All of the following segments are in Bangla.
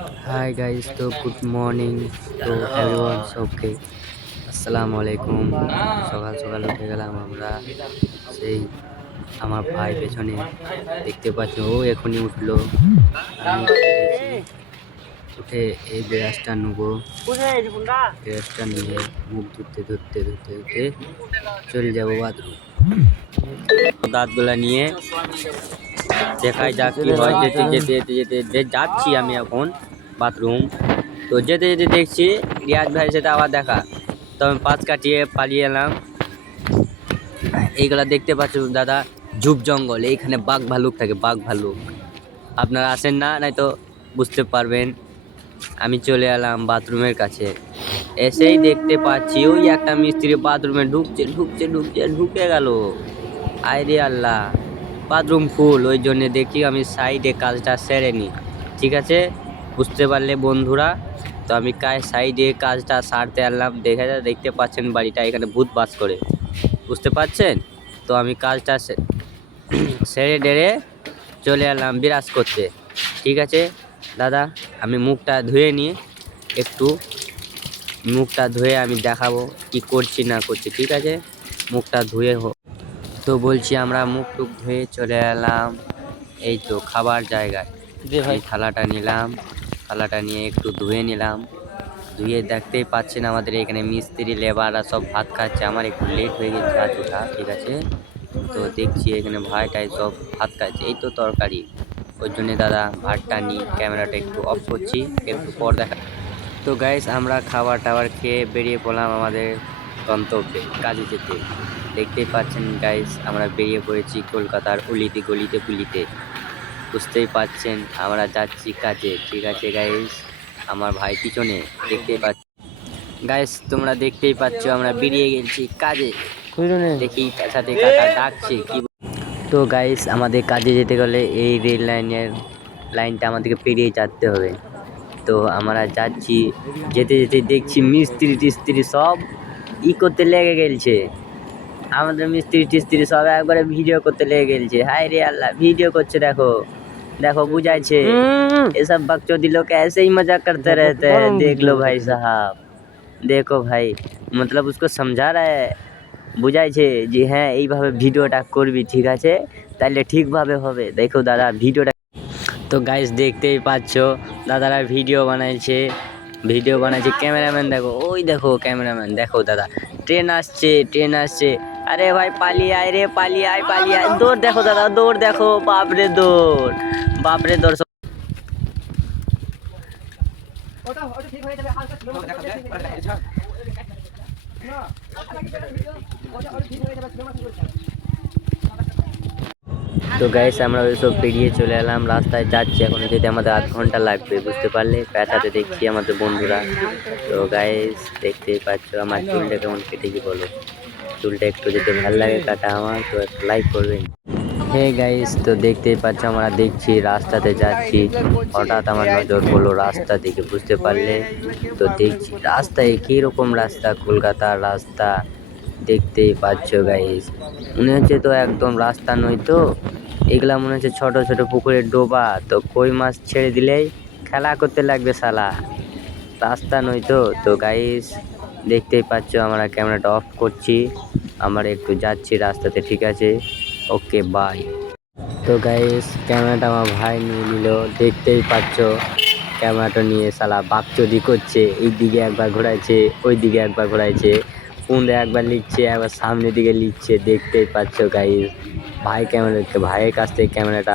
Hi guys, so good morning to everyone. Okay, আসসালামু আলাইকুম। সকাল সকাল উঠে গেলাম আমরা। সেই আমার ভাই পেছনে দেখতে পাচ্ছ, ও এখনই উঠলো। আমি উঠে গেছি। উঠে এই ব্রাশটা নেবো। ব্রাশটা নিয়ে মুখ ধুতে ধুতে ধুতে ধুতে চলে যাবো বাথরুম। দাঁতগুলা নিয়ে দেখাই যাক কি হয়। যেতে যেতে যেতে যেতে যাচ্ছি আমি এখন বাথরুম। তো যেতে যেতে দেখছি রিয়াজ ভাইয়ের সাথে আবার দেখা। তো আমি পাশ কাটিয়ে পালিয়ে এলাম। এইগুলা দেখতে পাচ্ছ দাদা, ঝুপ জঙ্গল, এইখানে বাঘ ভালুক থাকে, বাঘ ভালুক। আপনারা আসেন না, নাই তো বুঝতে পারবেন। আমি চলে এলাম বাথরুমের কাছে। এসেই দেখতে পাচ্ছি ওই একটা মিস্ত্রি বাথরুমে ঢুকছে ঢুকছে ঢুকছে ঢুকে গেল। আরে আল্লাহ, বাথরুম ফুল, ওই জন্য দেখি আমি সাইডে কাজটা সেরে নিই। ঠিক আছে, বুঝতে পারলে বন্ধুরা? তো আমি সাইডে কাজটা সারতে আনলাম। দেখতে পাচ্ছেন বাড়িটা, এখানে ভূত বাস করে, বুঝতে পারছেন? তো আমি কাজটা সেরে ডেরে চলে এলাম বিরাজ করতে। ঠিক আছে দাদা, আমি মুখটা ধুয়ে নিয়ে একটু মুখটা ধুয়ে আমি দেখাবো কি করছি না করছি। ঠিক আছে, মুখটা ধুয়ে তো বলছি আমরা মুখ টুক ধুয়ে চলে এলাম এই তো খাবার জায়গায়। ভাই থালাটা নিলাম, থালাটা নিয়ে একটু ধুয়ে নিলাম। ধুয়ে দেখতেই পাচ্ছেন আমাদের এখানে মিস্ত্রি লেবাররা সব ভাত খাচ্ছে। আমার একটু লেট হয়ে গেছে আজ ওঠা। ঠিক আছে, তো দেখছি এখানে ভাইটাই সব ভাত খাচ্ছে, এই তো তরকারি। ওই জন্যে দাদা ভাতটা নিই, ক্যামেরাটা একটু অফ করছি, একটু পর দেখা। তো গাইস, আমরা খাবার টাবার খেয়ে বেরিয়ে পড়লাম আমাদের গন্তব্যে, কাজে যেতে। দেখতেই পাচ্ছেন গাইস, আমরা বেরিয়ে পড়েছি কলকাতার অলিতে গলিতে পুলিতে। বুঝতেই পাচ্ছেন আমরা যাচ্ছি কাজে। ঠিক আছে গাইস, আমার ভাই পিছনে দেখতেই পাচ্ছ। গাইস তোমরা দেখতেই পাচ্ছ আমরা বেরিয়ে গেছি কাজে। দেখি সাথে কাকা ডাকছে কি। তো গাইস, আমাদের কাজে যেতে গেলে এই রেল লাইনটা আমাদেরকে পেরিয়ে যেতে হবে। তো আমরা যাচ্ছি, যেতে যেতে দেখছি মিস্ত্রি টিস্ত্রি সব করতে লেগে গেলছে। আমাদের মিস্ত্রি টিস্ত্রি সব একবারে ভিডিও করতে লেগে গেলছে। হায় রে আল্লাহ, ভিডিও করছে, দেখো देखो बुझाइछे। ये सब बकचोदी लोग ऐसे ही मजाक करते रहते हैं। देख लो भाई साहब, देखो भाई, मतलब उसको समझा रहा है, বুঝাইছে যে হ্যাঁ এইভাবে ভিডিওটা করবি, ঠিক আছে, তাহলে ঠিকভাবে হবে। দেখো দাদা ভিডিওটা। তো গাইস দেখতেই পাচ্ছ দাদারা ভিডিও বানাইছে। ক্যামেরাম্যান দেখো, ওই দেখো ক্যামেরাম্যান, দেখো দাদা ট্রেন আসছে, ট্রেন আসছে। আরে ভাই পালিয়ে আয় রে, পালিয়ে আয়, পালিয়ে আয়। দৌড় দেখো দাদা, দৌড় দেখো, বাপরে দৌড়, বাপরে দৌড়। তো গাইস আমরা ওই সব পেরিয়ে চলে এলাম, রাস্তায় যাচ্ছি এখন। যেতে আমাদের আধ ঘন্টা লাগবে, বুঝতে পারলে? পেছাতে দেখছি আমাদের বন্ধুরা। তো গাইস দেখতেই পাচ্ছ আমার চুলটা কেমন কেটেছি বলো। চুলটা একটু যদি ভালো লাগে কাটা আমার, তো একটু লাইক করবেন। হে গাইস, তো দেখতেই পাচ্ছ আমরা দেখছি রাস্তাতে যাচ্ছি, হঠাৎ আমার নজর পড়লো রাস্তা দিকে, বুঝতে পারলে? তো দেখছি রাস্তায় কীরকম রাস্তা, কলকাতার রাস্তা দেখতেই পাচ্ছ গাইস। মনে হচ্ছে তো একদম রাস্তা নয়, তো এগুলা মনে হচ্ছে ছোট ছোট পুকুরের ডোবা। তো কই মাছ ছেড়ে দিলেই খেলা করতে লাগবে শালা, রাস্তা নয় তো। তো গাইস দেখতেই পাচ্ছ আমরা ক্যামেরাটা অফ করছি, আমরা একটু যাচ্ছি রাস্তাতে। ঠিক আছে, ওকে বাই। তো গাইস ক্যামেরাটা আমার ভাই নিয়ে নিল, দেখতেই পাচ্ছ ক্যামেরাটা নিয়ে শালা বাকচুদি করছে। এই দিকে একবার ঘোরাইছে, ওই দিকে একবার ঘোরাইছে, ফোনে একবার লিখছে, একবার সামনের দিকে লিখছে। দেখতেই পাচ্ছ গাইস, ভাইয়ের কাছ থেকে ক্যামেরাটা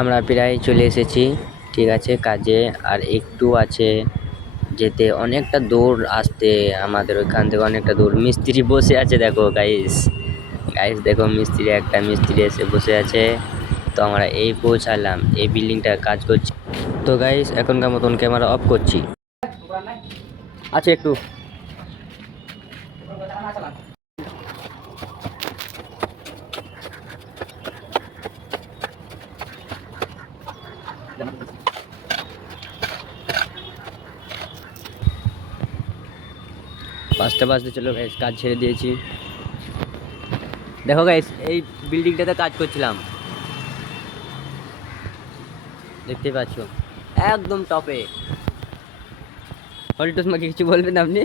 আমরা প্রায় চলে এসেছি। ঠিক আছে কাজে, আর একটু আছে যেতে, অনেকটা দূর আসতে আমাদের ওইখান থেকে, অনেকটা দূর। মিস্ত্রি বসে আছে দেখো গাইস, দেখো একটা মিস্ত্রি এসে বসে আছে। তো আমরা এই পৌঁছালাম, এই বিল্ডিংটা কাজ করছি। তো গাইস এখনকার মতন ক্যামেরা অফ করছি। আচ্ছা একটু পাঁচটা বাজতে চলো গাইস, কাজ ছেড়ে দিয়েছি। দেখো গাইস এই বিল্ডিংটাতে কাজ করছিলাম, দেখতে পাচ্ছ একদম টপে। হলটুস মাকে কিছু বলবেন আপনি?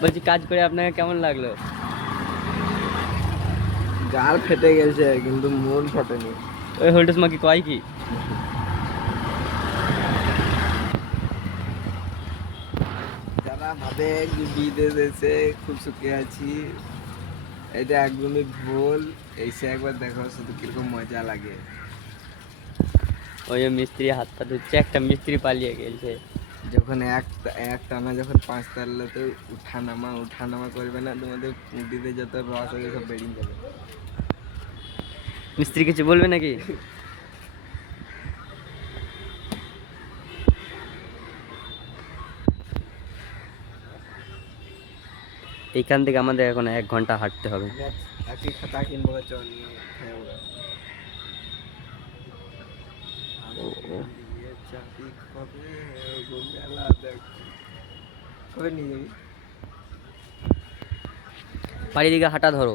বলছি কাজ করে আপনাকে কেমন লাগলো? গাল ফেটে গেছে কিন্তু মন ফেটেনি। ওই হলটুস মাকে কয় কি? যারা ভাবে যে বিদেশ এসে খুব সুখে আছি, এটা একদমই ভুল। এসে একবার দেখো শুধু কিরকম মজা লাগে। ওই যে মিস্ত্রি হাত পা ধুচ্ছে, একটা মিস্ত্রি পালিয়ে গেছে। যখন এক টানা যখন 5 তলাতে উঠা নামা করবে না, তোমাদের পুঁটিতে যত রস আছে সব বেরিয়ে যাবে। মিস্ত্রি কিছু বলবে নাকি? এইখান থেকে আমাদের এখন 1 ঘন্টা হাঁটতে হবে। একই খাতা কিনবো চল নিয়ে খাই ওরা। চাকরি কবে মেলা দেখ কবে নিয়ে যাবি? বাড়ির দিকে হাঁটা ধরো।